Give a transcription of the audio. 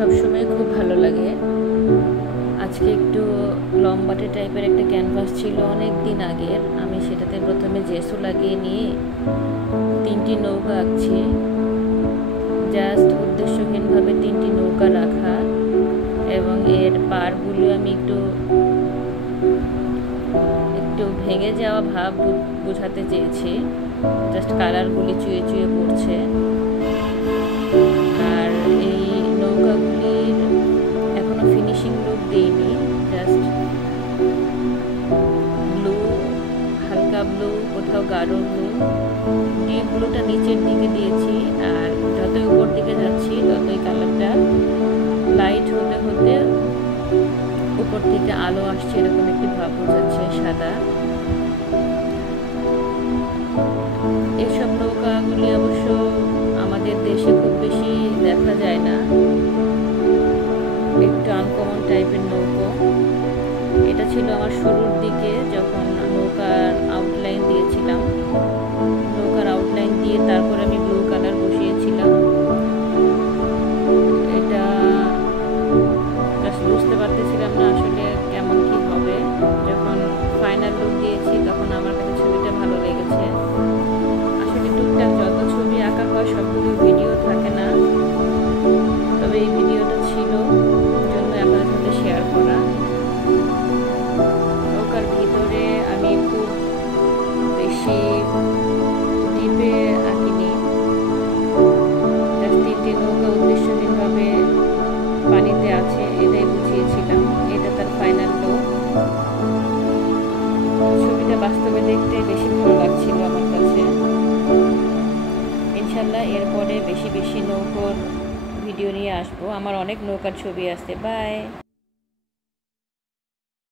সবসময় খুব ভালো লাগে। আজকে একটু লম্বাটে টাইপের একটা ক্যানভাস ছিল অনেক দিন আগের, আমি সেটাতে প্রথমে জেসু লাগিয়ে নিয়ে 3টি নৌকা আঁকছি। জাস্ট উদ্দেশ্যহীনভাবে 3টি নৌকা রাখা এবং এর পাড়গুলো আমি একটু ভেঙে যাওয়া ভাব বোঝাতে চেয়েছি। জাস্ট কালারগুলি চুয়ে চুয়ে পড়ছে। আর এই নৌকাগুলির এখনো ফিনিশিং লুক দিইনি, জাস্ট ব্লু, হালকা ব্লু, কোথাও গাঢ় ব্লু, ডিপ ব্লুটা নিচের দিকে দিয়েছি। আর যতই উপর দিকে যাচ্ছি ততই কালারটা লাইট হতে হতে উপর থেকে আলো আসছে, এরকম একটি ভাব বোঝাচ্ছে সাদা। এসব নৌকাগুলি অবশ্য আমাদের দেশে খুব বেশি দেখা যায় না, একটু আনকমন টাইপের নৌকো। এটা ছিল আমার শুরুর দিকে, যখন নৌকার আউটলাইন দিয়েছিলাম। নৌকার আউটলাইন দিয়ে তারপর আমি ব্লু কালার বসিয়েছিলাম। এটা বুঝতে পারতেছিলাম না আসলে কেমন কি হবে। যখন ফাইনাল লুক দিয়েছি তখন আমার কাছে ছবিটা ভালো লেগেছে। আসলে টুকটাক যত ছবি আঁকা হয় সবগুলো ভিডিও থাকে না, তবে এই ভিডিওটা ছিল জন্য আপনাদের সাথে শেয়ার করা। নৌকার ভিতরে আমি খুব বেশি ডিপে আঁকিনি, জাস্ট 3টি নৌকা উদ্দেশ্যহীনভাবে পানিতে আছে এটাই বুঝিয়েছিলাম। এটা তার ফাইনাল লুক। ছবিটা বাস্তবে দেখতে বেশি ভালো লাগছিল আমার কাছে। ইনশাল্লাহ এরপরে বেশি বেশি নৌকার ভিডিও নিয়ে আসবো। আমার অনেক নৌকার ছবি আছে। বাই।